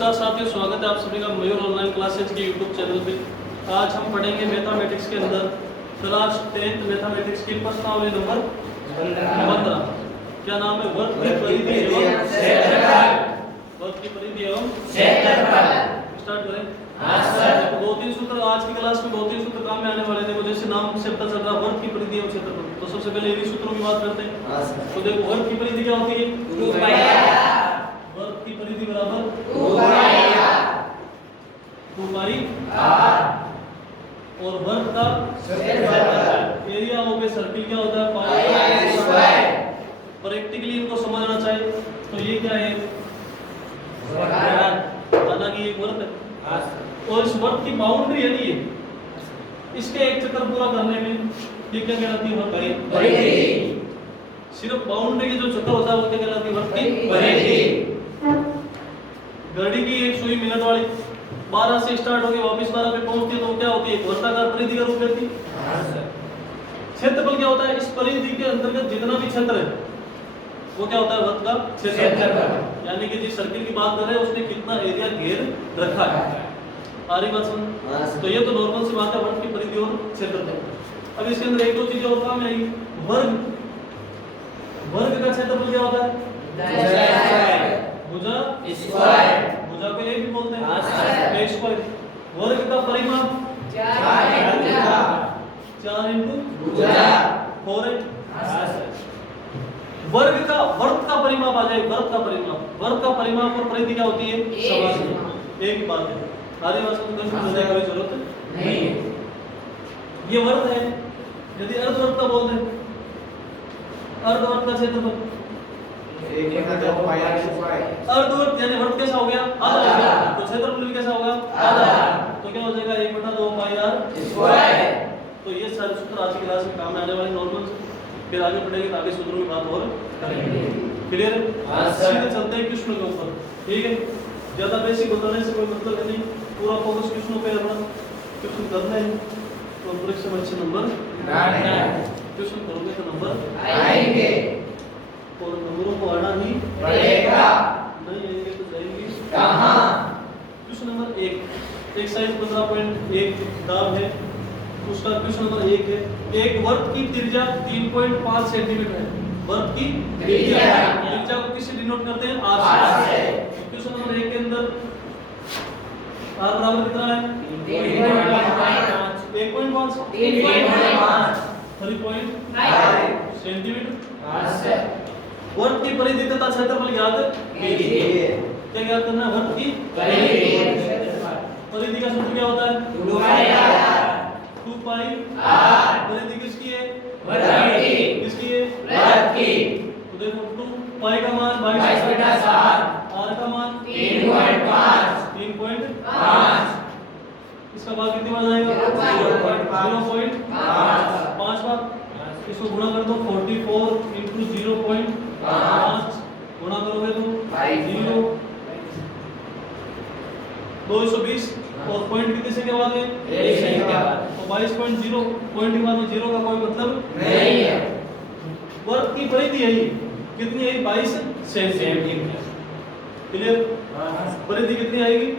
नमस्कार साथियों, स्वागत है आप सभी का मयूर ऑनलाइन क्लासेज के यूट्यूब चैनल पे। आज हम पढ़ेंगे मैथमेटिक्स के अंदर क्लास 10th मैथमेटिक्स की प्रश्नावली नंबर 15। क्या नाम है? वर्ग की परिधि एवं क्षेत्रफल। वर्ग की परिधि एवं क्षेत्रफल। स्टार्ट करें। हां सर। दो तीन सूत्र आज की क्लास में, दो तीन सूत्र काम में आने वाले थे। जैसे नाम से पता चल रहा है वर्ग की परिधि एवं क्षेत्रफल, तो सबसे पहले इन्हीं सूत्रों की बात करते हैं। हां सर। तो देखो वर्ग की परिधि क्या होती है? 2 पाई r। वर्ग की परिधि बराबर 2 पाई r। और वर्ग का क्षेत्रफल एरिया ऑफ ए सर्किल क्या होता है? Pi square. प्रैक्टिकली इनको समझना चाहिए। तो ये क्या है? हालांकि एक वर्ग है और इस वर्ग की बाउंड्री है ये, इसके एक चक्कर पूरा करने में ये क्या कहलाती है? वर्ग की परिधि। सिर्फ बाउंड्री की जो चक्कर होता है वो क्या कहलाती है? वर्ग की परिधि। घड़ी की एक सुई मिनट वाली 12 से स्टार्ट होके वापस 12 पे पहुंचती है तो क्या होती है? वर्गाकार परिधि का रूप लेती है। क्षेत्रफल क्या होता है? इस परिधि के अंतर्गत जितना भी क्षेत्र है वो क्या होता है? वर्ग का क्षेत्रफल। यानी कि जिस सर्किल की बात कर रहे हैं उसने कितना एरिया घेर रखा है। आ रही बात समझ? तो ये तो नॉर्मल सी बात है, वर्ग की परिधि और क्षेत्रफल। अब इसके अंदर एक दो चीजें और काम आएगी। वर्ग का क्षेत्रफल क्या होता है? भुजा स्क्वायर। भुजा को एक भी बोलते हैं a स्क्वायर। वर्ग का परिमाप 4 इंटू भुजा 4 है। वर्ग का परिमाप आ जाए। वर्ग का परिमाप और परिधि क्या होती है? समान। एक बात है। आगे बात को समझने की जरूरत नहीं है। ये वर्ग है। यदि अर्धवर्ग का बोल दें, अर्धवर्ग का क्षेत्रफल अर्धवर्ग यानी वर्ग कैसा हो गया? आधा। तो क्षेत्रफल भी कैसा होगा? आधा। तो क्या हो जाएगा? 1/2 पाई r स्क्वायर। तो ये सारे सूत्र आज की क्लास में काम आने वाले नॉर्मल से। फिर आगे बढ़ेंगे तो आगे सूत्रों की बात और करेंगे। क्लियर है? सीधे चलते हैं क्वेश्चन के ऊपर। ठीक है, ज्यादा बेसिक बताने से कोई मतलब नहीं, पूरा फोकस क्वेश्चनों पे अपना क्वेश्चन करना है। तो परीक्षा में अच्छे नंबर क्वेश्चन करोगे तो नंबर आएंगे और नंबरों को आना ही पड़ेगा। नहीं आएंगे तो जाएंगे कहां? क्वेश्चन नंबर 1 एक्सरसाइज 15.1 किताब है, उसका क्वेश्चन नंबर 1 है। एक वर्ग की त्रिज्या 3.5 सेंटीमीटर है। वर्ग की त्रिज्या को किससे डिनोट करते हैं? r से। क्वेश्चन नंबर 1 के अंदर r बराबर कितना है? 1.5 3.5 सेंटीमीटर। वर्ग की परिधि तथा क्षेत्रफल याद कीजिए। क्या याद करना है? वर्ग की परिधि का सूत्र क्या होता है? 2 पाई r। परिधि किसकी है? वर्ग की। किसकी है? वर्ग की। तो देखो 2 पाई का मान 22/7, r का मान 3.5। इसका भाग कितनी बार जाएगा? 0.5 5 बार। इसको गुणा कर दो 44 × 0.5 गुणा करोगे तो 0 220 और पॉइंट कितने से के बाद में? 1 से के बाद। तो 22.0 पॉइंट के बाद में 0 का कोई मतलब नहीं है। वर्ग की परिधि है ये कितनी है? 22 सेंटीमीटर। क्लियर? परिधि कितनी आएगी?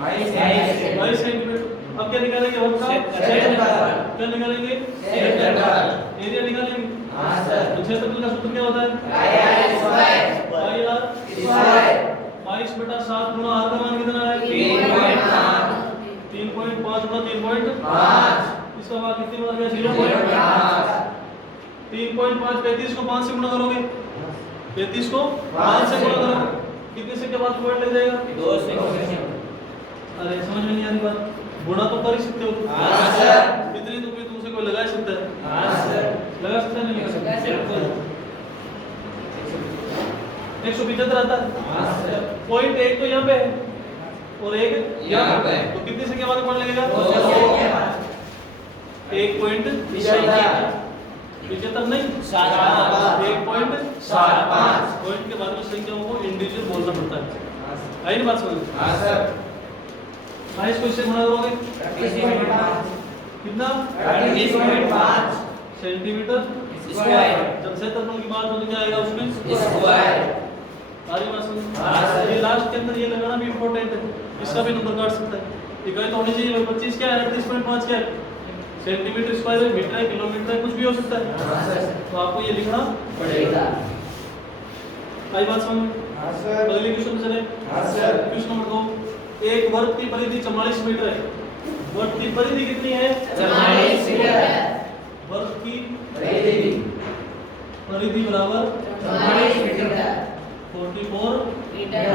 22 सेंटीमीटर। अब क्या निकालेंगे? वर्ग का क्षेत्रफल। क्या निकालेंगे? क्षेत्रफल। एरिया निकालेंगे। हां सर। तो क्षेत्रफल का सूत्र क्या होता है? पाई r स्क्वायर। 22/7 गुना r का मान कितना है? 3.5 3.5 इसका मान कितनी बार गया? 0.5 3.5 35 को 5 से गुणा करोगे, 35 को 5 से गुणा करोगे कितने से के बाद पॉइंट लग जाएगा? 2 से। अरे समझ में नहीं आ रही बात? गुणा तो कर ही सकते हो। हां सर। इतनी तो कोई तुमसे कोई लगा सकता है? हां सर। लगा सकता है? नहीं लगा सकता? बिल्कुल। 175 आता है। हां सर। पॉइंट एक तो यहां पे है और एक यहां पे है, तो कितने से के बाद पॉइंट लगेगा? 2 से के बाद। 1 पॉइंट 75 नहीं 7 1.75 पॉइंट के बाद में संख्याओं को इंडिविजुअल बोलना पड़ता है। आई ना बात समझ? हां सर। 22 को इससे गुणा करोगे कितना? 30.5 सेंटीमीटर स्क्वायर। जब क्षेत्रफल की बात हो तो क्या आएगा उसमें? स्क्वायर। सारी बात समझ। ये लास्ट के अंदर ये लगाना भी इम्पोर्टेंट है, इसका भी नंबर काट सकता है। इकाई तो होनी चाहिए 25 क्या है 38.5 क्या है सेंटीमीटर स्क्वायर है, मीटर है, किलोमीटर है, कुछ भी हो सकता है। तो आपको ये लिखना पड़ेगा। आई बात समझ? हां सर। अगले क्वेश्चन चले। हां सर। क्वेश्चन नंबर 2, एक वर्ग की परिधि 44 मीटर है। वर्ग की परिधि कितनी है? 44 मीटर। वर्ग की परिधि परिधि बराबर 44 मीटर 44 मीटर।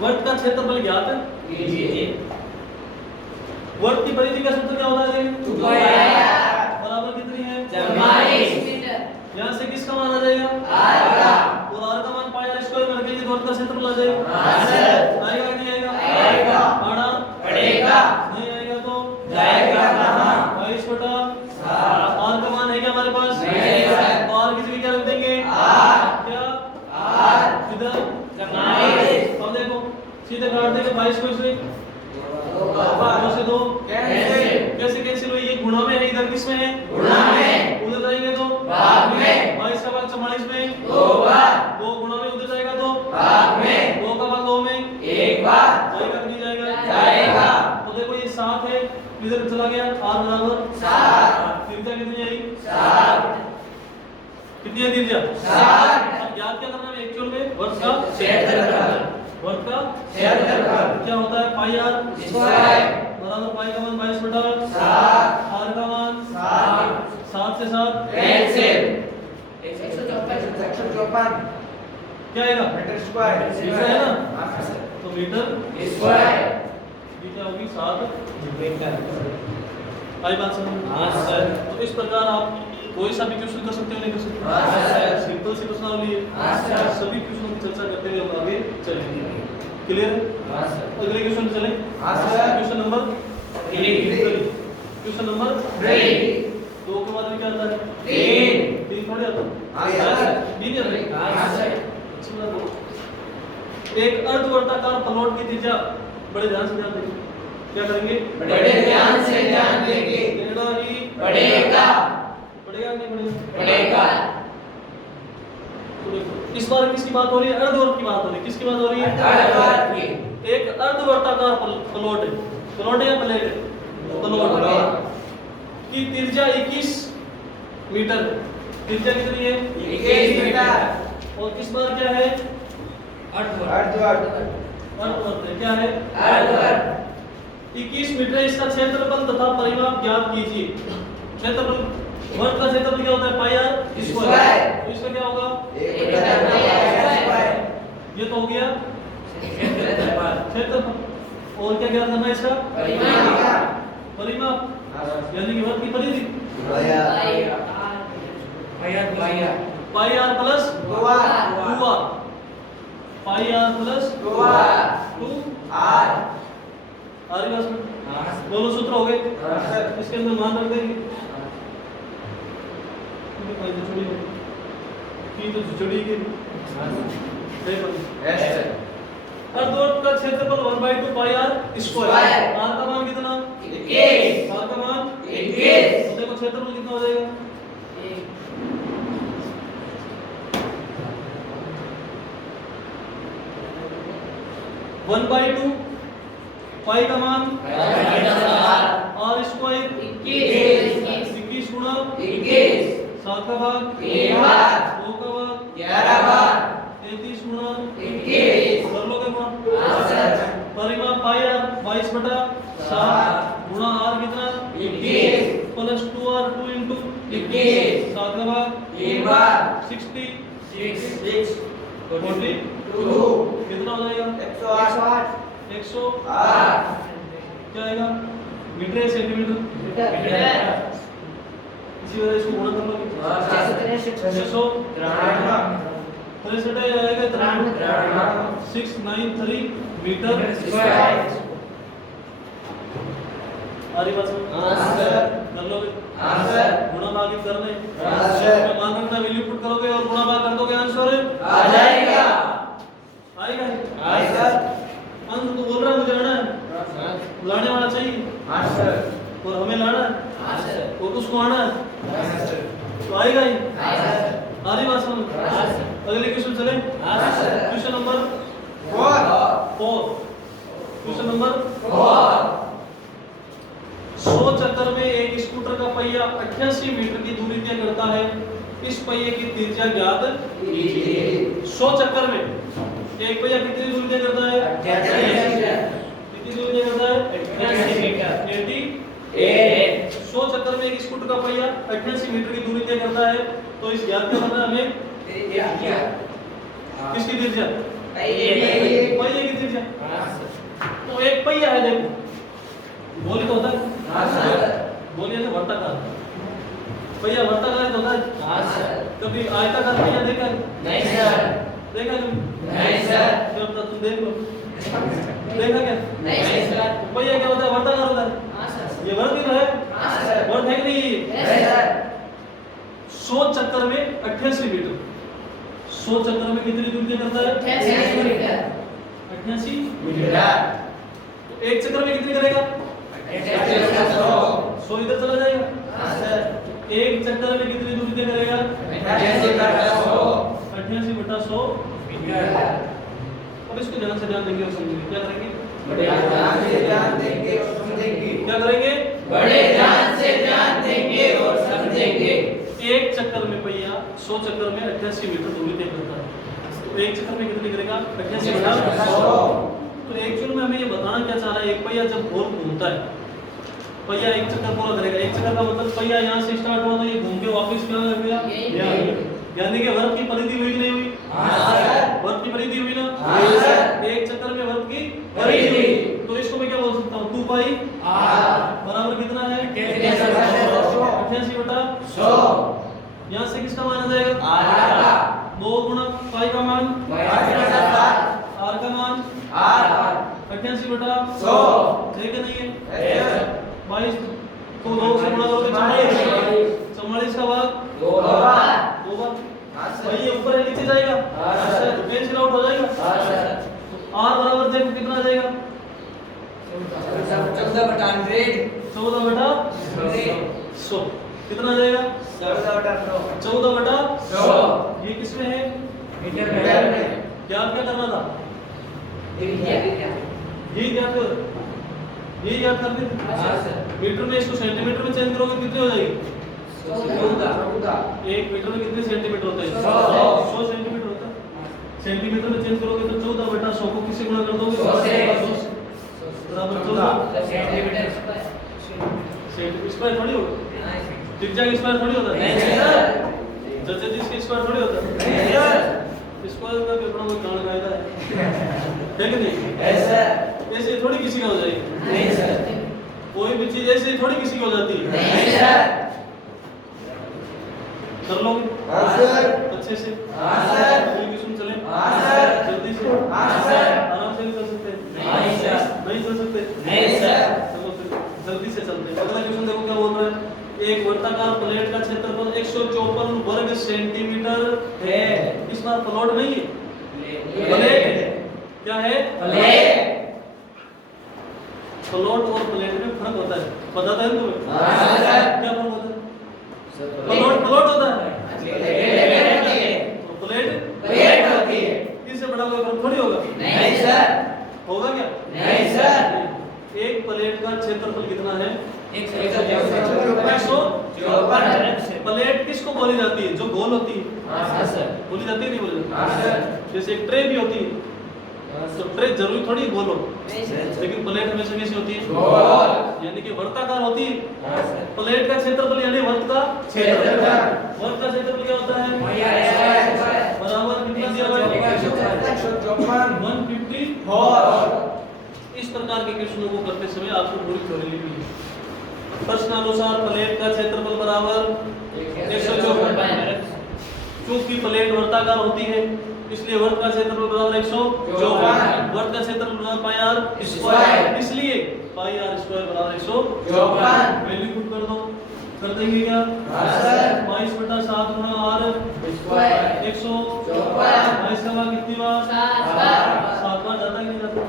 वर्ग का क्षेत्रफल ज्ञात है। कीजिए। वर्ग की परिधि का सूत्र क्या होता है? 2 पाई बराबर कितनी है? 44 मीटर। यहाँ से किसका मान आ जाएगा? r का। और r का मान पाई r स्क्वायर में रखेंगे तो वर्ग का क्षेत्रफल आ जाएगा। हां सर। आएगा कि नहीं आएगा? आएगा। आना पड़ेगा। नहीं आएगा तो जाएगा कहां? 22 बटा 7। r का मान है क्या हमारे पास? नहीं सर। तो r की जगह क्या रख देंगे? r। क्या? r इधर 44। अब देखो सीधे काट देंगे 22 को इसलिए 2 से 2 कैसे कैंसिल हुई? ये गुणा में है, इधर किस में है? गुणा में। उधर जाएंगे तो भाग में। 22 का भाग 44 में 2 बार। 2 गुणा में उधर जाएगा तो भाग में। 2 का भाग 2 में 1 बार। जाएगा कि नहीं जाएगा? जाएगा। तो देखो ये 7 है, इधर चला गया r बराबर 7। त्रिज्या कितनी आई? 7। कितनी है त्रिज्या? 7। अब याद क्या करना है एक्चुअल में? वर्ग का क्षेत्रफल। वर्ग का क्षेत्रफल क्या होता है? पाई r स्क्वायर बराबर पाई का मान 22 बटा 7। r का मान 7 से 7 कैंसिल। 154 क्या आएगा? Metre square. मीटर है ना? हां सर। तो मीटर स्क्वायर ये क्या होगी? 7 मीटर। आई बात समझ? हां सर। तो इस प्रकार आप कोई सा भी क्वेश्चन कर सकते हो, नहीं कर सकते? हां सर। सिंपल सी प्रश्नावली है। हां सर। सभी क्वेश्चनों की चर्चा करते हुए हम आगे चलेंगे। क्लियर है? हां सर। अगले क्वेश्चन चलें। हां sir. Question number 3। Question number 3। 2 के बाद में क्या आता है? 3। 3 थोड़ी आता है? हां सर। 3 आता है? हां सर। अच्छा बता दो। एक अर्धवर्ताकार प्लॉट की त्रिज्या बड़े ध्यान से ध्यान देंगे। क्या करेंगे? बड़े ध्यान से ध्यान देंगे। टेढ़ा ही बढ़ेगा। बढ़ेगा कि नहीं बढ़ेगा? बढ़ेगा। तो देखो इस बार किसकी बात हो रही है? अर्धवर्त की बात हो रही है। किसकी बात हो रही है? अर्धवर्त की। एक अर्धवर्ताकार प्लॉट है। प्लॉट है या प्लेट है? प्लॉट की त्रिज्या 21 मीटर है। त्रिज्या कितनी है? 21 मीटर। और इस बार क्या है? अर्धवर्त। अर्धवर्त है। क्या है? अर्धवर्त। 21 मीटर इसका क्षेत्रफल तथा परिमाप ज्ञात कीजिए। क्षेत्रफल वर्ग का क्षेत्रफल क्या होता है? पाई r स्क्वायर। तो इसका क्या होगा? 1 मीटर स्क्वायर। ये तो हो गया क्षेत्रफल। क्षेत्रफल। और क्या ज्ञात करना है इसका? परिमाप। परिमाप हां सर। यानी कि वर्ग की परिधि भैया पाई r प्लस 2r 2r पाई r प्लस 2r 2r आ रही बात समझ? दोनों सूत्र हो गए। हां सर। इसके अंदर मान रख देंगे। तो जुड़ी के यस सर। अर्धवर्त का क्षेत्रफल 1/2 पाई r स्क्वायर। r का मान कितना? 21। r का मान 21। तो देखो क्षेत्रफल कितना हो जाएगा? 1/2 पाई का मान r स्क्वायर 21 गुणा 7 का भाग 2 का भाग 33 गुणा कर लोगे गुणा परिमाप पाई r 22 बटा 7 गुणा r कितना? प्लस 2r 2 into 7 का भाग 66 40 कितना हो जाएगा? 108 108 क्या आएगा? मीटर या सेंटीमीटर? इसी वजह इसको गुणा कर लोगे 663 आएगा 693 मीटर स्क्वायर। आ रही बात समझ? कर लोगे? गुणा भाग करने में मान रखना वैल्यू पुट करोगे और गुणा भाग कर दोगे आंसर आ जाएगा। आएगा ही। आएगा। अंत तो बोल रहा है मुझे लाना है, लाने वाला चाहिए हां सर। और हमें लाना है और उसको आना है हां सर। तो आएगा ही। आ रही बात समझ? अगले क्वेश्चन चले। हाँ sir. Question number 4। Question number 100 चक्कर में एक स्कूटर का पहिया 88 मीटर की दूरी तय करता है। इस पहिए की त्रिज्या ज्ञात कीजिए। 100 चक्कर में एक पहिया कितनी दूरी तय करता है? 88 मीटर। कितनी दूरी तय करता है? 88 मीटर। 88। 100 चक्कर में एक स्कूटर का पहिया 88 मीटर की दूरी तय करता है। तो इस ज्ञात करना है हमें किसकी त्रिज्या? पहिए की त्रिज्या। तो एक पहिया है, देखो गोली तो होता है, गोली है तो वर्ताकार, पहिया वर्ताकार तो होता है। कभी आयताकार पहिया देखा है? नहीं सर। देखा कभी? नहीं सर। जब तक तुम देख लो, देखा क्या? नहीं सर। पहिया क्या होता है? वर्ताकार होता है। ये वर्त ही तो है, वर्त है कि नहीं? 100 चक्कर में 88 मीटर। 100 चक्कर में कितनी दूरी तय करता है? 88 मीटर। तो एक चक्कर में कितनी करेगा? 100 इधर चला जाएगा। एक चक्कर में कितनी दूरी तय करेगा? 88 बटा 100 मीटर। अब इसको ध्यान से ध्यान देंगे और समझेंगे। क्या करेंगे? क्या करेंगे? बड़े ध्यान से ध्यान देंगे और समझेंगे। एक चक्कर में पहिया 100 चक्कर में 88 मीटर दूरी तय करता है। तो एक चक्कर में कितनी करेगा? 88 बटा 100। तो एक्चुअल में हमें ये बताना क्या चाह रहा है, एक पहिया जब गोल घूमता है, पहिया एक चक्कर पूरा करेगा। एक चक्कर का मतलब पहिया यहाँ से स्टार्ट हुआ तो ये घूम के वापस कहाँ लगेगा? यानी कि वर्ग की परिधि हुई कि नहीं हुई? वर्ग की परिधि हुई ना? एक चक्कर में वर्ग की परिधि। तो इसको मैं क्या बोल सकता हूँ? 2 पाई बराबर कितना है? 88 बटा 100। यहाँ से किसका मान आ जाएगा? 2 गुणा पाई का मान, आर का मान 88 बटा 100। है कि नहीं है? 22 को 2 से गुणा करोगे 44। 44 का भाग 2 बार। भाई ये ऊपर है नीचे जाएगा, कैंसिल आउट हो जाएगा। आर बराबर देखो कितना आ जाएगा? 14 बटा 100। कितना आ जाएगा? 14 बटा 100। ये किसमें है? मीटर में। क्या करना था? ये याद कर, ये याद कर दे। मीटर में इसको सेंटीमीटर में चेंज करोगे कितनी हो जाएगी? 1 मीटर में कितने सेंटीमीटर होते हैं? 100 सेंटीमीटर होता है। सेंटीमीटर में चेंज करोगे तो 14 बटा 100 को किससे गुणा कर दोगे? 100 से। बराबर 14 सेंटीमीटर स्क्वायर थोड़ी होगा। त्रिज्या का स्क्वायर थोड़ी होता है। चाचा जी इसका स्क्वायर थोड़ी होता है। स्क्वायर का पेपर में गांड कायदा है कि नहीं? ऐसे थोड़ी किसी का हो जाएगी। नहीं सर। कोई भी चीज ऐसे थोड़ी किसी की हो जाती है। नहीं सर। कर लोगे? अच्छे से? क्वेश्चन चले? जल्दी से? आराम से भी कर सकते हैं? नहीं कर सकते? चलो फिर जल्दी से चलते हैं। अगला क्वेश्चन देखो क्या बोल रहा है। एक वर्ताकार प्लेट का क्षेत्रफल 154 वर्ग सेंटीमीटर है। इस बार प्लॉट नहीं है, प्लेट है। क्या है? प्लेट। प्लॉट और प्लेट में फर्क होता है, पता है तुम्हें? क्या फर्क होता है? प्लॉट होता है, तो प्लेट होती है। इससे बड़ा कोई फर्क थोड़ी होगा। नहीं सर। होगा क्या? नहीं सर। एक प्लेट का क्षेत्रफल कितना है? 154। प्लेट किसको बोली जाती है? जो गोल होती है। बोली जाती है नहीं बोली जाती? जैसे एक ट्रे भी होती है, तो ट्रे जरूरी थोड़ी गोल हो, लेकिन प्लेट हमेशा कैसी होती है? यानी कि वर्ताकार होती है। प्लेट का क्षेत्रफल यानी वर्त का क्षेत्रफल। वर्त का क्षेत्रफल क्या होता है? बराबर कितना दिया हुआ है? 154। इस प्रकार के क्वेश्चनों को करते समय आपको पूरी थ्योरी लिखनी है। प्रश्नानुसार प्लेट का क्षेत्रफल बराबर 154। क्योंकि प्लेट वर्ताकार होती है इसलिए वर्त का क्षेत्रफल बराबर 154। वर्त का क्षेत्रफल बराबर पाई आर स्क्वायर, इसलिए पाई आर स्क्वायर बराबर 154। वैल्यू पुट कर दो। कर देंगे क्या? 22 बटा 7 गुणा आर स्क्वायर 154। 22 का भाग कितनी बार? 7 बार। जाता कि नहीं जाता?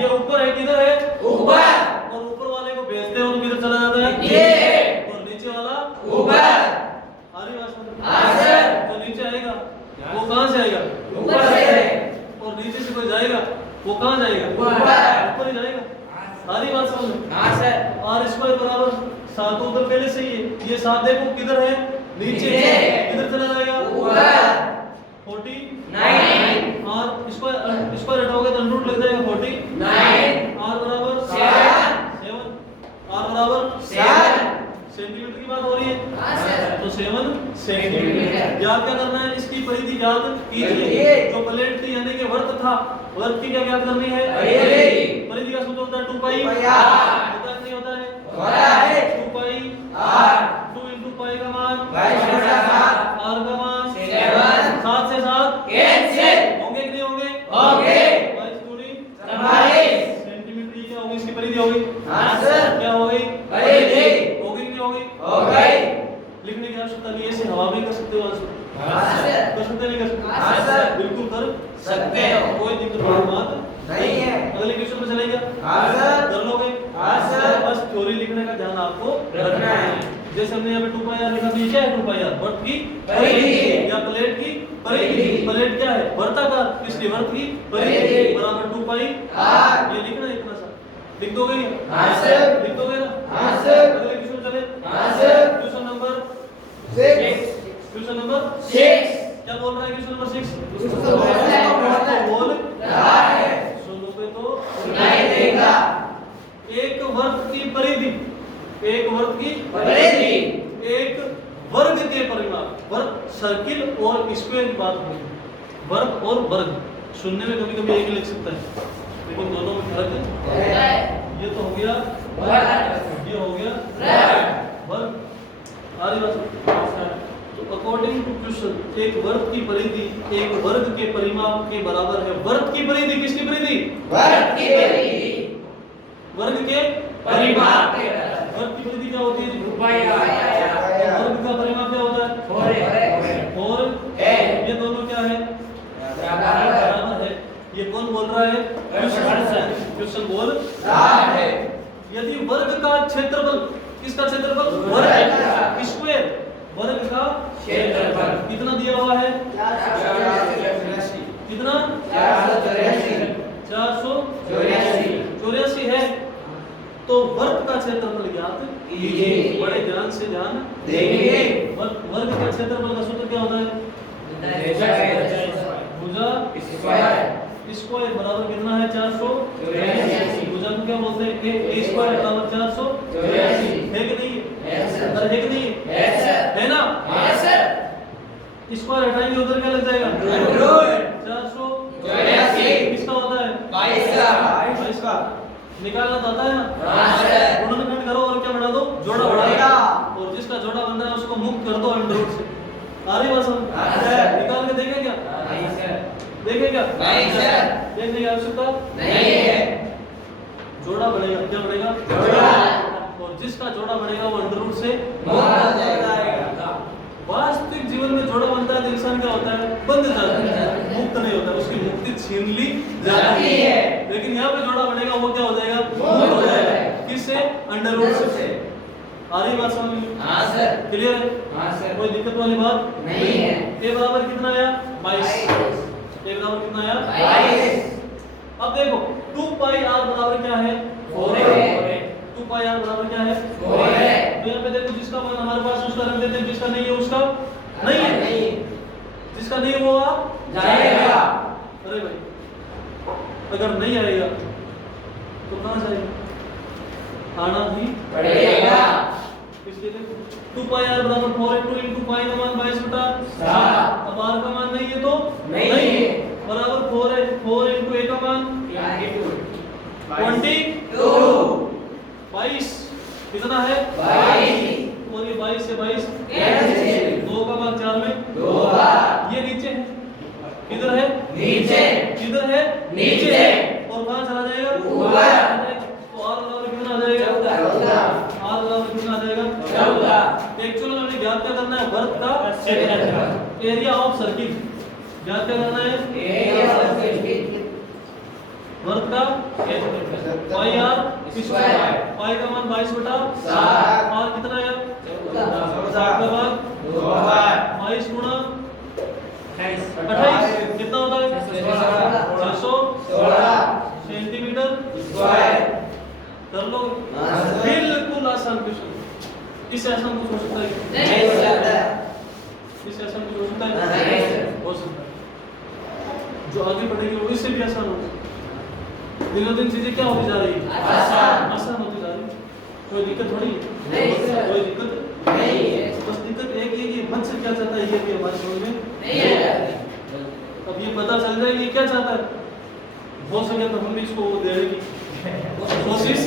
ये ऊपर है, किधर है? और ऊपर वाले को भेजते हो तो किधर चला जाता है? और नीचे वाला ऊपर। आ रही बात समझ? जो नीचे आएगा वो कहाँ कहाँ से आएगा? ऊपर से। और नीचे से कोई जाएगा वो कहाँ जाएगा? ऊपर ही जाएगा। सारी बात समझ में? हाँ सर। आर स्क्वायर बराबर 7 उधर पहले से ही है। ये 7 देखो किधर है? नीचे। किधर चला जाएगा? ऊपर। 49 आर स्क्वायर हटाओगे तो रूट लग जाएगा 49 आर बराबर 7 आर बराबर 7 सेंटीमीटर की बात हो रही है। हाँ सर। तो 7 सेंटीमीटर। याद क्या करना है? इसकी परिधि याद कीजिए। कीजिए। जो प्लेट थी यानी कि वर्त था, वर्त की क्या याद करनी है? परिधि। परिधि का सूत्र होता है 2 पाई पाई आर। आर। होता है कि नहीं होता है? होता है। 2 पाई आर। 2 into पाई का मान 22/7 आर का मान 7 7 से 7 कैंसिल होंगे कि नहीं होंगे? होंगे। 22 दूनी 44 सेंटीमीटर। ये क्या होगी? इसकी परिधि होगी। हाँ सर। क्या होगी? परिधि। होगी कि नहीं होगी? हो गई। लिखने की आवश्यकता नहीं है। इसे हवा में कर सकते हो आंसर। हाँ सर। कर सकते नहीं कर सकते? हाँ सर। बिल्कुल कर सकते हो। कोई दिक्कत वाली बात नहीं है। अगले क्वेश्चन में चलेगा। हाँ सर। कर लोगे? हाँ सर। बस थ्योरी लिखने का ध्यान आपको रखना है। जैसे हमने यहाँ पे 2 पाई आर लिखा, तो ये क्या है? 2 पाई आर वर्त की परिधि। या प्लेट की परिधि। परिधि। प्लेट क्या है? वर्ताकार, इसलिए वर्त की परिधि परिधि बराबर 2 पाई आर। ये लिखना है इतना सा। लिख दोगे? हाँ सर। लिख दोगे ना? हाँ सर। अगले क्वेश्चन चले। हाँ sir. Question number 6 question number 6 क्या बोल रहा है? क्वेश्चन नंबर 6 उसको बोल रहा है। सुनोगे तो सुनाई देगा। एक वर्ग की परिधि, एक वर्ग की परिधि। एक वर्ग के परिमाप, वर्ग सर्किल और स्क्वायर की बात होगी। वर्ग और वर्ग सुनने में कभी कभी एक ही लिख सकता है, लेकिन दोनों में फर्क है। ये तो हो गया ये हो गया वर्ग। आगे बात। तो अकॉर्डिंग टू क्वेश्चन एक वर्ग की परिधि एक वर्ग के परिमाप के बराबर है। वर्ग की परिधि किसकी परिधि? वर्ग की परिधि। वर्ग के परिमाप के बराबर। वर्ग की परिधि क्या होती है? रुपया। वर्ग का परिमाप क्या होता है? और ये दोनों क्या है? बराबर है। ये कौन बोल रहा है? क्वेश्चन बोल रहा है। यदि वर्ग का क्षेत्रफल, किसका क्षेत्रफल? वर्ग वर्ग। स्क्वायर वर्ग का क्षेत्रफल कितना दिया हुआ है? कितना? 484 है। तो वर्ग का क्षेत्रफल ज्ञात कीजिए। बड़े ध्यान से ध्यान देंगे। वर्ग का क्षेत्रफल का सूत्र क्या होता है? भुजा स्क्वायर बराबर कितना है? 484। भुजा को क्या बोलते हैं? ए स्क्वायर बराबर 484 है कि नहीं? अरे है कि नहीं? है ना? स्क्वायर हटाएंगे उधर क्या लग जाएगा? 484 किसका होता है? 22 का। निकालना तो आता है ना? गुणनखंड करो और क्या बढ़ा दो? जोड़ा बढ़ा दो। और जिसका जोड़ा बन रहा है उसको मुक्त कर दो अंडर रूट से। आ रही बात समझ? निकाल के देखें क्या? देखें क्या? देखने की आवश्यकता नहीं है। जोड़ा बढ़ेगा, क्या बढ़ेगा? जोड़ा। और जिसका जोड़ा बढ़ेगा वो अंडर रूट से मुक्त हो जाएगा। वास्तविक जीवन में जोड़ा बनता है तो इंसान क्या होता है? बंध जाता है, मुक्त नहीं होता, उसकी मुक्ति छीन ली जाती है। लेकिन यहाँ पे जोड़ा बनेगा वो क्या हो जाएगा? मुक्त हो जाएगा। किससे? अंडर रूट से। आ रही बात समझ में? हाँ सर। क्लियर है? हाँ सर। कोई दिक्कत वाली बात नहीं है। ए बराबर कितना आया? 22। ए बराबर कितना आया? 22। अब देखो 2 पाई आर बराबर क्या है? 4 है। 2 पाई आर बराबर क्या है? 4 है। तो यहाँ पे देखो जिसका मान हमारे पास उसका रख देते हैं, जिसका नहीं है उसका नहीं है। जिसका नहीं है वो आ जाएगा। अरे भाई अगर नहीं आएगा तो कहाँ जाएगा? आना ही पड़ेगा। इसलिए देखो 2 पाई आर बराबर 4 2 into पाई का मान 22/7। अब आर का मान नहीं है तो नहीं है। बराबर 4 है। 4 into a का मान 22 कितना है? 22। और ये 22 से 22 कैंसिल। 2 का भाग 4 में 2 बार। ये नीचे है। किधर है? नीचे। किधर है? नीचे। और कहाँ चला जाएगा? ऊपर। तो आर बराबर कितना आ जाएगा? 14। आर बराबर कितना आ जाएगा? 14। एक्चुअली हमें ज्ञात क्या करना है? वर्ग का क्षेत्रफल, एरिया ऑफ सर्किल ज्ञात क्या करना है? वर्ग का क्षेत्रफल पाई आर स्क्वायर। पाई का मान 22/7। आर कितना है? 7 का भाग 22 गुणा 28 इससे आसान कुछ हो सकता है? नहीं हो सकता। इससे आसान कुछ हो सकता है? नहीं सर। हो सकता है। जो आगे बढ़ेगी वो इससे भी आसान होगा। दिनों दिन चीजें क्या होती जा रही है? आसान होती जा रही है। कोई दिक्कत थोड़ी है? नहीं सर। कोई दिक्कत नहीं है। बस दिक्कत एक ये कि मन से क्या चाहता है ये भी हमारे समझ में नहीं है। अब ये पता चल जाए ये क्या चाहता है। हो सके तो हम भी इसको देने की कोशिश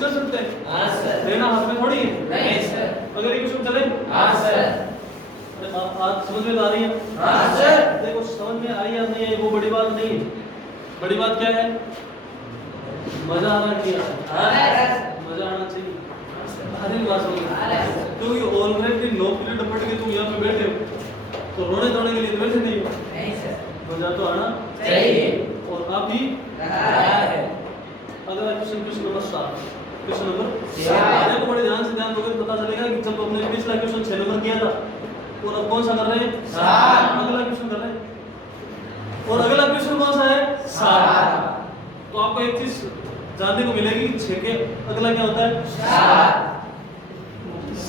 कर सकते हैं। हाँ सर। देना हाथ में थोड़ी है। नहीं सर। अगर ये क्वेश्चन चले हाँ सर। आज समझ में आ रही है? हाँ सर। देखो समझ में आई या नहीं आई वो बड़ी बात नहीं है। बड़ी बात क्या है? मजा आना चाहिए। मजा आना चाहिए। हर एक बात समझ क्योंकि ऑलरेडी नौकरी डपट के तुम यहाँ पे बैठे हो तो रोने धोने के लिए तो बैठे नहीं हो। नहीं सर। मजा तो आना चाहिए। और आप भी रहा है। अगला question question number 7 question number सात। देखो बड़े ध्यान से ध्यान दोगे तो पता चलेगा कि जब हमने पिछला क्वेश्चन 6 नंबर किया था और अब कौन सा कर रहे हैं? 7। अगला क्वेश्चन कर रहे हैं और अगला क्वेश्चन कौन सा है? 7। तो आपको एक चीज जानने को मिलेगी 6 के अगला क्या होता है?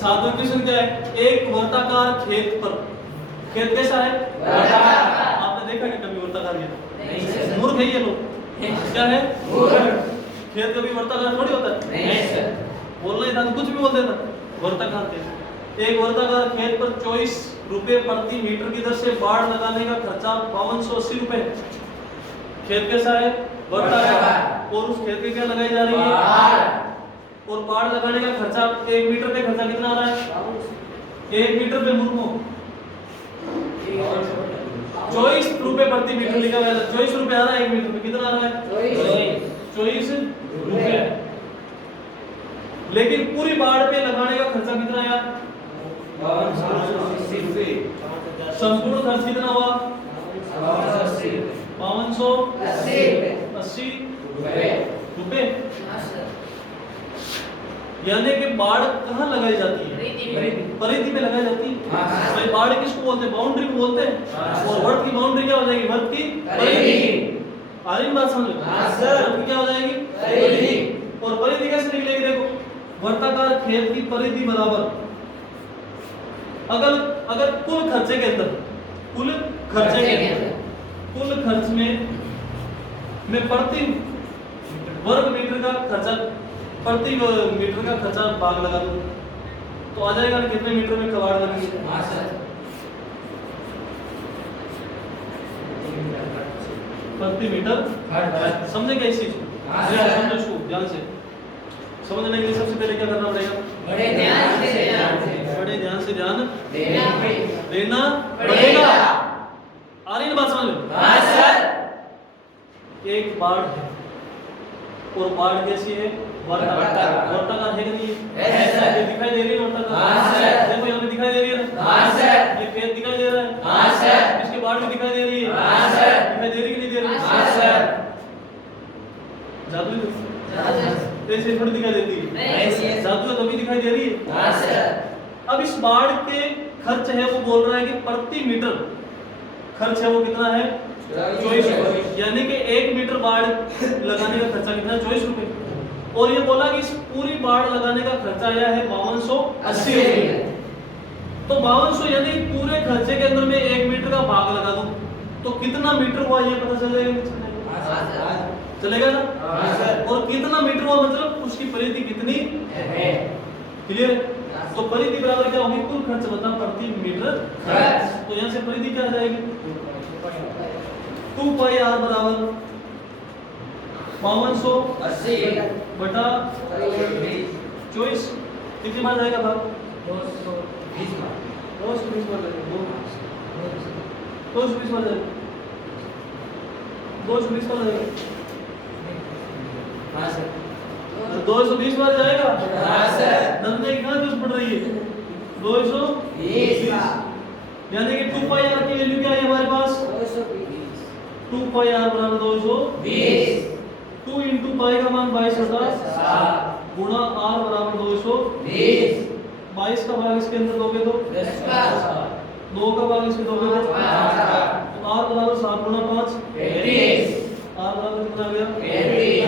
7वां क्वेश्चन क्या है? एक वर्ताकार खेत पर खेत कैसा है? वर्ताकार। आपने देखा कि कभी वर्ताकार खेत? नहीं सर। मूर्ख है ये लोग। क्या है? खेत कभी वर्ताकार थोड़ी होता है। नहीं सर। बोलना ही था तो कुछ भी बोल देता। वर्ताकार खेत एक वर्ताकार खेत पर 24 रुपए प्रति मीटर की दर से बाड़ लगाने का खर्चा 5280 रुपए। खेत कैसा है? वर्ताकार। और उस खेत पे क्या लगाई जा रही है? और बाड़ लगाने का खर्चा 1 मीटर पे खर्चा कितना आ रहा है? 1 मीटर पे मूर्खों 24 रुपए प्रति मीटर लिखा हुआ है। 24 रुपए आ रहा है 1 मीटर पे। कितना आ रहा है? 24 रुपए। लेकिन पूरी बाढ़ पे लगाने का खर्चा कितना है यार? 5280 रुपए। संपूर्ण खर्च कितना हुआ? 5280 580 रुपए। यानी कि बाढ़ कहाँ लगाई जाती है? परिधि पे लगाई जाती है। भाई बाढ़ किसको बोलते हैं? बाउंड्री को बोलते हैं। और वर्त की बाउंड्री क्या हो जाएगी? वर्त की परिधि। आ रही बात समझ में? वर्त की क्या हो जाएगी? परिधि। और परिधि कैसे निकलेगी? देखो वर्ताकार खेत की परिधि बराबर अगर कुल खर्चे के अंदर कुल खर्च में प्रति वर्ग मीटर का खर्चा प्रति मीटर का खर्चा भाग लगा दूं तो आ जाएगा ना कितने मीटर में कबाड़ लगेगी? प्रति मीटर। समझेंगे इस चीज को? हाँ सर। समझो इसको ध्यान से। समझने के लिए सबसे पहले क्या करना पड़ेगा? बड़े ध्यान से बड़े ध्यान से ध्यान देना पड़ेगा। आ रही ना बात समझ में? हाँ सर। एक बाढ़ है और बाढ़ कैसी है? वर्ताकार है कि नहीं? है सर। ये दिखाई दे रही है वर्ताकार? हाँ सर। देखो यहाँ पे दिखाई दे रही है ना? हाँ सर। ये खेत दिखाई दे रहा है? हाँ सर। इसके बाढ़ भी दिखाई दे रही है? हाँ सर। दिखाई दे रही कि नहीं दे रही? हाँ सर। जादू है? ऐसे थोड़ी दिखाई देती है। नहीं सर। जादू है तभी दिखाई दे रही है। हाँ सर। अब इस बाढ़ के खर्च है वो बोल रहा है कि प्रति मीटर खर्च है वो कितना है? 24 रुपए। यानी कि 1 मीटर बाढ़ लगाने का खर्चा कितना है? 24 रुपए। और ये बोला कि इस पूरी बाढ़ लगाने का खर्चा आया है 5280 रुपए। तो 5200 यानी पूरे खर्चे के अंदर में 1 मीटर का भाग लगा दूं तो कितना मीटर हुआ ये पता चल जाएगा? चलेगा ना? हाँ सर। और कितना मीटर हुआ मतलब उसकी परिधि कितनी है? क्लियर? तो परिधि बराबर क्या होगी? कुल खर्च बता प्रति मीटर खर्च। तो यहाँ से परिधि क्या आ जाएगी? 2 पाई r बराबर 5280 बटा 24 कितनी बार जाएगा भाग? 220 बार जाएगा। 220 बार जाएगा। 220 बार जाएगा। हाँ सर। 220 बार जाएगा। हाँ सर। नंदे की कहाँ जरूरत पड़ रही है? 220 यानी कि 2 पाई r की वैल्यू क्या है हमारे पास? 2 पाई r बराबर 220। 2 इंटू पाई का मान 22 होता है गुणा r बराबर 220। 22 का भाग इसके अंदर दोगे तो 2 का भाग इसके दोगे तो r बराबर 7 गुणा 5 r बराबर कितना आ गया?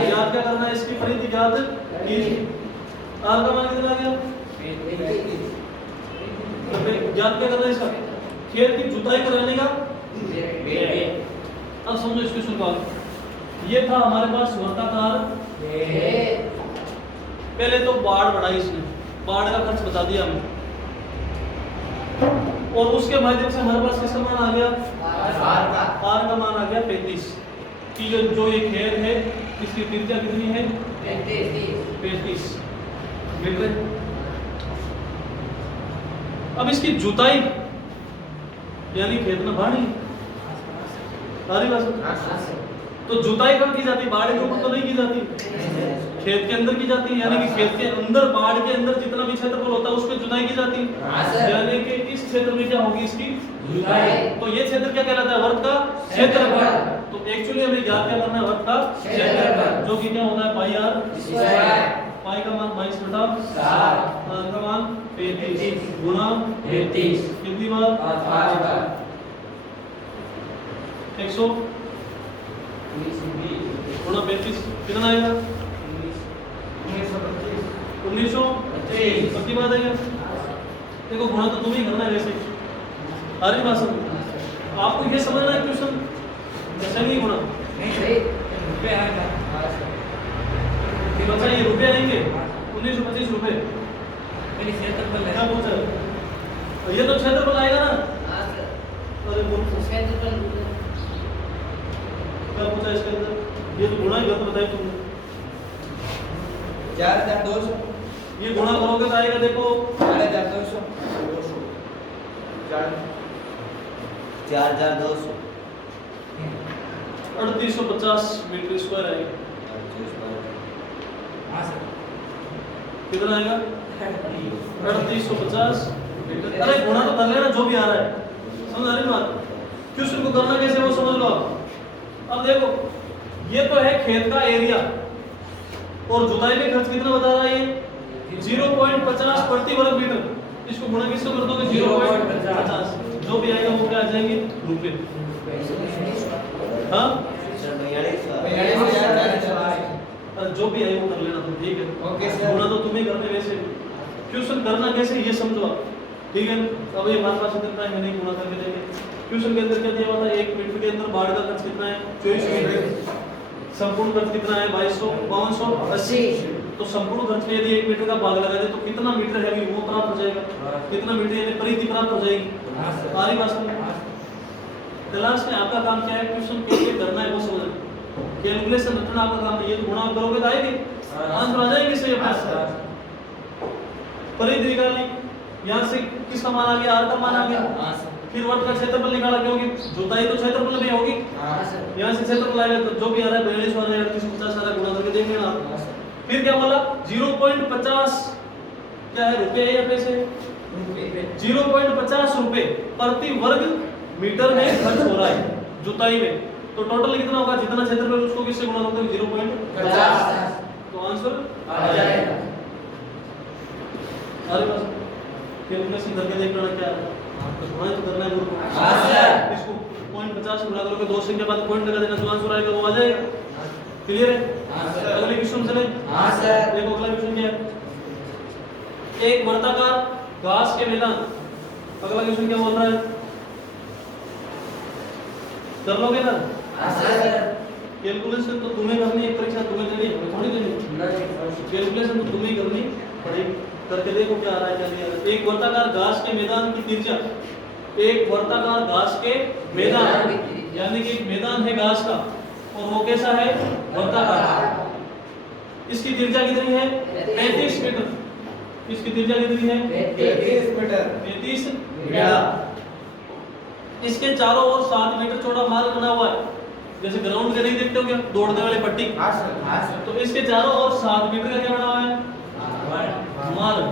याद क्या करना है? इसकी परिधि याद कीजिए। r का मान कितना आ गया? तो फिर ज्ञात क्या करना है इसका? खेत की जुताई कराने का। अब समझो इस क्वेश्चन को आगे। ये था हमारे पास वर्ताकार। पहले तो बाढ़ बढ़ाई इसने, बाढ़ का खर्च बता दिया हमने, और उसके माध्यम से हमारे पास किसका मान आ गया? आर का मान आ गया 35 कि जो ये खेत है इसकी त्रिज्या कितनी है? 35 मीटर। अब इसकी जुताई यानी खेत में बाढ़ सारी बात। तो जुताई कब की जाती है? बाढ़ के ऊपर तो नहीं की जाती, खेत के अंदर की जाती है। यानी कि खेत के अंदर, बाढ़ के अंदर जितना भी क्षेत्रफल होता है उस पे जुताई की जाती है। यानी कि इस क्षेत्र में क्या होगी? इसकी जुताई। तो ये क्षेत्र क्या कहलाता है? वर्ग का क्षेत्रफल। तो एक्चुअली हमें ज्ञात क्या करना है? वर्ग का क्षेत्रफल, जो कि क्या होता है? पाई आर स्क्वायर। पाई का मान 22/7, आर का मान 35 गुणा 35 कितनी बार? 5 बार। 100 गुणा 35 कितना आएगा? 1925 पक्की बात है क्या? देखो गुणा तो तुम ही करना है वैसे। अरे बात समझ, आपको ये समझना है क्वेश्चन ऐसा नहीं गुणा रुपए आएगा। बच्चा ये रुपए आएंगे 1925 रुपए। मेरी क्षेत्रफल है। क्या पूछा? ये तो क्षेत्रफल आएगा ना। अरे बोल क्या पूछा इसके अंदर? ये तो गुणा ही गलत बताया तुमने। 4200 ये गुणा करोगे तो आएगा देखो 4200 4200 3850 मीटर स्क्वायर आएगा। कितना आएगा? 3850 मीटर। अरे गुणा तो कर लेना जो भी आ रहा है, समझ आ रही बात? क्वेश्चन को करना कैसे वो समझ लो आप। अब देखो ये तो है खेत का एरिया, और जुताई में खर्च कितना बता रहा है ये? 0.50 प्रति वर्ग मीटर। इसको गुणा किससे कर दोगे? 0.50। जो भी आएगा वो क्या आ जाएंगे? रुपए। हाँ जो भी आए वो कर लेना तुम, ठीक है? Okay sir. गुणा तो तुम्हें करने वैसे। क्वेश्चन करना कैसे ये समझो आप, ठीक है? अब ये हमारे पास इतना टाइम है नहीं, गुणा करके देंगे। क्वेश्चन के अंदर क्या दिया हुआ था? 1 मीटर के अंदर बाढ़ का खर्च कितना है? 24 मीटर। संपूर्ण खर्च कितना है? 2280। तो संपूर्ण खर्च में यदि 1 मीटर का भाग लगा दे तो कितना मीटर है वो प्राप्त हो जाएगा। कितना मीटर यानी परिधि प्राप्त हो जाएगी। सारी बात समझ। क्लास में आपका काम क्या है? क्वेश्चन कैसे करना है वो समझना। कैलकुलेशन रखना आपका काम है। ये तो गुणा करोगे तो आएगी, आंसर आ जाएंगे सही अपना। परिधि निकालनी, यहाँ से किसका मान आ गया? आर का मान आ गया। फिर वर्ग का क्षेत्रफल निकाला, क्योंकि जुताई तो क्षेत्रफल में होगी। यहाँ से क्षेत्रफल आएगा तो जो भी आ रहा है 42 आ रहा है 3850 आ रहा है, गुणा करके देख लेना। फिर क्या बोला? 0.50 क्या है? रुपए या पैसे? 0.50 रुपए प्रति वर्ग मीटर में खर्च हो रहा है जुताई में। तो टोटल कितना होगा? जितना क्षेत्रफल उसको किससे गुणा करते हैं? 0.50। तो आंसर आ जाएगा। अरे बस कैलकुलेशन करके देख लेना क्या है। गुणा तो करना है गुरु। हां सर। इसको 0.50 गुणा करोगे 2 संख्या बाद पॉइंट लगा देना, जो आंसर आएगा वो आ जाएगा। क्लियर है? हां सर। अगले क्वेश्चन चले। हां सर। देखो अगला क्वेश्चन क्या है? एक वर्ताकार घास के मैदान। अगला क्वेश्चन क्या बोल रहा है? कर लोगे ना? हां सर। कैलकुलेशन तो तुम्हें करनी है, परीक्षा तुम्हें देनी है, थोड़ी देनी। कैलकुलेशन तो तुम्हें करनी पड़ेगी। करके देखो क्या आ रहा है क्या नहीं आ रहा है। एक वर्ताकार घास के मैदान की त्रिज्या, एक वर्ताकार घास के मैदान यानी कि एक मैदान है घास का और वो कैसा है? वर्ताकार। इसकी त्रिज्या कितनी है? 35 मीटर। इसकी त्रिज्या कितनी है? 33 मीटर। 33 मीटर। इसके चारों ओर 7 मीटर चौड़ा मार्ग बना हुआ है, जैसे ग्राउंड के नहीं देखते हो क्या दौड़ने वाली पट्टी। हां सर। हां सर। तो इसके चारों ओर 7 मीटर का क्या बना हुआ है? मार्ग।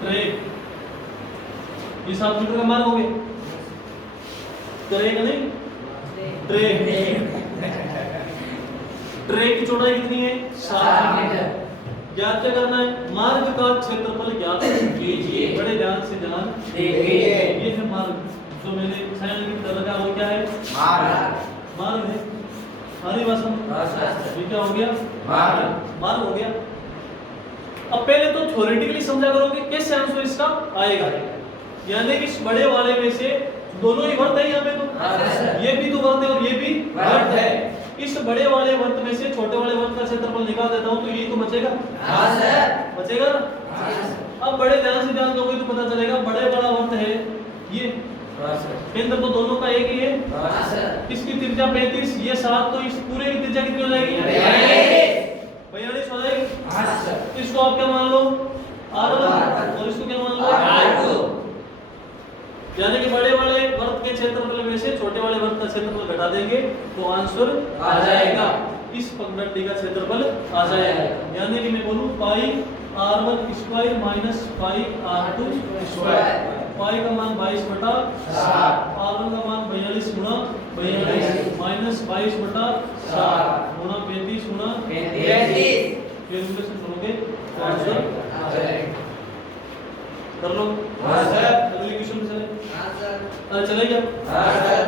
ट्रैक। ये 7 मीटर का मार्ग हो गया। ट्रैक नहीं, ट्रैक। ट्रैक की चौड़ाई कितनी है? 7 मीटर। ज्ञात क्या करना है? मार्ग का क्षेत्रफल ज्ञात कीजिए। बड़े ध्यान से ध्यान देखिए। ये है मार्ग जो मैंने साइन कर रखा है, वो क्या है? मार्ग। मार्ग है। सारी बात समझ। ये क्या हो गया? मार्ग। मार्ग हो गया। अब पहले तो थ्योरेटिकली समझा करोगे कैसे आंसर इसका आएगा, यानी कि इस बड़े वाले में से दोनों ही वर्त है यहाँ पे, तो ये भी तो वर्त है और ये भी वर्त है। इस बड़े वाले वर्त में से छोटे वाले वर्त का क्षेत्रफल निकाल देता हूँ तो यही तो बचेगा, हाँ सर। बचेगा ना। अब बड़े ध्यान से ध्यान दोगे तो पता चलेगा बड़े वाला वर्त है ये, केंद्र तो दोनों का एक ही है, हाँ सर। इसकी त्रिज्या 35, ये 7, तो इस पूरे की त्रिज्या कितनी हो जाएगी? 42 हो जाएगी। हाँ सर। इसको आप क्या मान लो? R1 और इसको क्या मान लो? R2। यानी कि बड़े वाले वर्त के क्षेत्रफल में से छोटे वाले वर्त का क्षेत्रफल घटा देंगे तो आंसर आ जाएगा। इस पगडंडी का क्षेत्रफल आ जाएगा। यानी कि मैं बोलूं pi R1 square minus pi R2 square. Pi का मान 22/7, R1 का मान 42 गुणा 42 माइनस 22/7 गुणा 35 गुणा 35। कैलकुलेशन करोगे तो आंसर आ जाएगा। कर लो। हाँ सर। अगली क्वेश्चन चले। हाँ सर। अरे चलेगा? हाँ सर।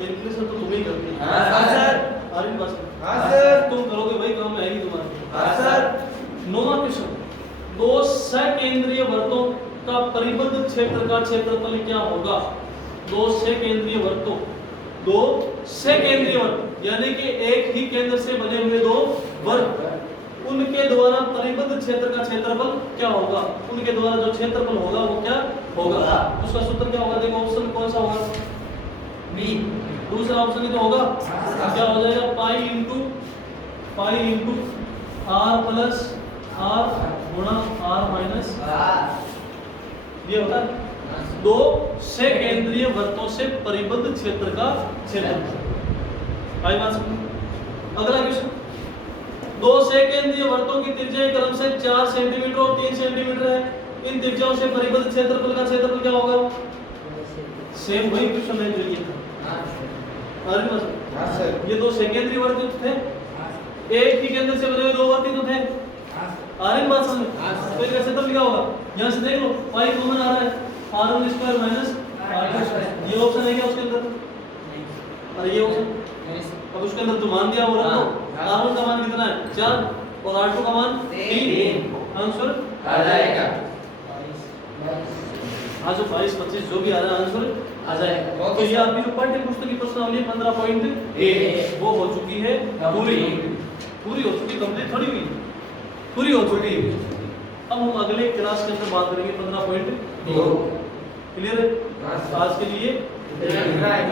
कैलकुलेशन तो तुम ही करते हो। हाँ सर। आर्यन बस हाँ सर। तुम करोगे भाई, काम में आएगी तुम्हारे। हाँ सर। 9वां क्वेश्चन, दो सकेंद्रीय वर्तों का परिबद्ध क्षेत्र का क्षेत्रफल क्या होगा? दो सकेंद्रीय वर्तों, दो सकेंद्रीय वर्त यानी कि एक ही केंद्र से बने हुए दो वर्त, उनके द्वारा परिबद्ध क्षेत्र का क्षेत्रफल क्या होगा? उनके द्वारा जो क्षेत्रफल होगा वो क्या होगा? उसका सूत्र क्या होगा? देखो ऑप्शन कौन सा होगा? बी। दूसरा ऑप्शन ही तो होगा। क्या हो जाएगा? Pi into r plus r गुणा आर माइनस, ये होता है दो सकेंद्रीय वर्तों से परिबद्ध क्षेत्र का क्षेत्रफल। आई बात समझ? अगला क्वेश्चन, दो सकेंद्रीय वर्तों की त्रिज्याएं क्रमशः 4 सेंटीमीटर और 3 सेंटीमीटर है, इन त्रिज्याओं से परिबद्ध क्षेत्रफल का क्षेत्रफल क्या होगा? सेम वही क्वेश्चन है जो ये था। हाँ सर। ये दो सेकेंडरी वर्त थे, एक ही केंद्र से बने हुए दो वर्त ही तो थे। आर्यन बात समझ? तो इसका क्षेत्रफल क्या होगा? यहाँ से देख लो, पाई कॉमन आ रहा है, R1 square minus R2 square. ये ऑप्शन है क्या उसके अंदर? अरे ये ऑप्शन, अब उसके अंदर तो मान दिया वो रख दो। R1 का मान कितना है? 4 और R2 का मान 3। आंसर आ जाएगा। हाँ, जो 22 25 जो भी आ रहा है आंसर आ जाएगा। तो ये आपकी जो पाठ्य पुस्तक की प्रश्नावली 15.1 वो हो चुकी है पूरी हो चुकी, कंप्लीट थोड़ी हुई, पूरी हो चुकी है। अब हम अगले क्लास के अंदर बात करेंगे 15.2। क्लियर है? आज के लिए इतना है।